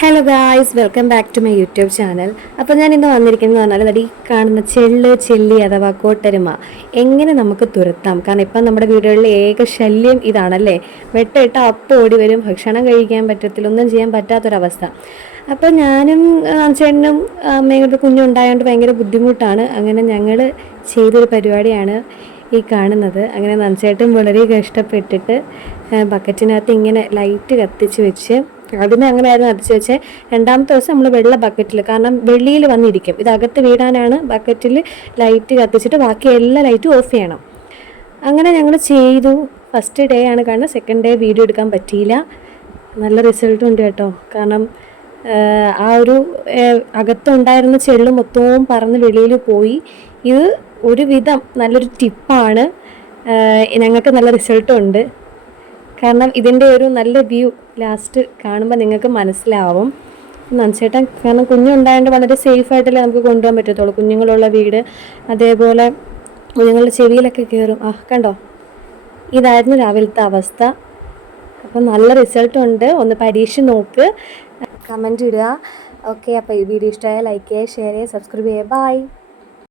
Hello guys, welcome back to my YouTube channel. അപ്പോൾ ഞാൻ ഇന്ന് വന്നിരിക്കുന്നത് പറഞ്ഞാൽ ഈ കാണുന്ന ചെല്ലി അഥവാ കോട്ടരുമ എങ്ങനെ നമുക്ക് തുരത്താം. കാരണം ഇപ്പം നമ്മുടെ വീടുകളിലെ ഏക ശല്യം ഇതാണല്ലേ. വെട്ടയിട്ട അപ്പം ഓടി വരും, ഭക്ഷണം കഴിക്കാൻ പറ്റത്തില്ല, ഒന്നും ചെയ്യാൻ പറ്റാത്തൊരവസ്ഥ. അപ്പോൾ ഞാനും ചേട്ടനും അമ്മയും കുഞ്ഞുണ്ടായതുകൊണ്ട് ഭയങ്കര ബുദ്ധിമുട്ടാണ്. അങ്ങനെ ഞങ്ങൾ ചെയ്തൊരു പരിപാടിയാണ് ഈ കാണുന്നത്. അങ്ങനെ നൻചേട്ടൻ വളരെ കഷ്ടപ്പെട്ടിട്ട് ബക്കറ്റിനകത്ത് ഇങ്ങനെ ലൈറ്റ് കത്തിച്ച് വെച്ച് അതിനെ അങ്ങനെയായിരുന്നു കത്തിച്ച് വെച്ച്. രണ്ടാമത്തെ ദിവസം നമ്മൾ വെള്ള ബക്കറ്റിൽ, കാരണം വെളിയിൽ വന്നിരിക്കും, ഇതകത്ത് വീടാനാണ്, ബക്കറ്റിൽ ലൈറ്റ് കത്തിച്ചിട്ട് ബാക്കി എല്ലാ ലൈറ്റും ഓഫ് ചെയ്യണം. അങ്ങനെ ഞങ്ങൾ ചെയ്തു. ഫസ്റ്റ് ഡേ ആണ് കാണുന്നത്. സെക്കൻഡ് ഡേ വീഡിയോ എടുക്കാൻ പറ്റിയില്ല. നല്ല റിസൾട്ടും ഉണ്ട് കേട്ടോ. കാരണം ആ ഒരു അകത്തുണ്ടായിരുന്ന ചെള്ള് മൊത്തവും പറന്ന് വെളിയിൽ പോയി. ഇത് ഒരുവിധം നല്ലൊരു ടിപ്പാണ്. ഞങ്ങൾക്ക് നല്ല റിസൾട്ടും ഉണ്ട്. കാരണം ഇതിൻ്റെ ഒരു നല്ല വ്യൂ ലാസ്റ്റ് കാണുമ്പോൾ നിങ്ങൾക്ക് മനസ്സിലാവും. നൻചേട്ടൻ കാരണം കുഞ്ഞുണ്ടായതുകൊണ്ട് വളരെ സേഫായിട്ടല്ലേ നമുക്ക് കൊണ്ടുപോകാൻ പറ്റത്തുള്ളൂ. കുഞ്ഞുങ്ങളുള്ള വീട്, അതേപോലെ കുഞ്ഞുങ്ങളുടെ ചെവിയിലൊക്കെ കയറും. കണ്ടോ, ഇതായിരുന്നു രാവിലത്തെ അവസ്ഥ. അപ്പം നല്ല റിസൾട്ടും ഉണ്ട്. ഒന്ന് പരീക്ഷ നോക്ക്, കമൻറ്റ് ഇടുക. ഓക്കെ, അപ്പോൾ ഈ വീഡിയോ ഇഷ്ടമായാൽ ലൈക്ക് ചെയ്യുക, ഷെയർ ചെയ്യുക, സബ്സ്ക്രൈബ് ചെയ്യുക. ബൈ.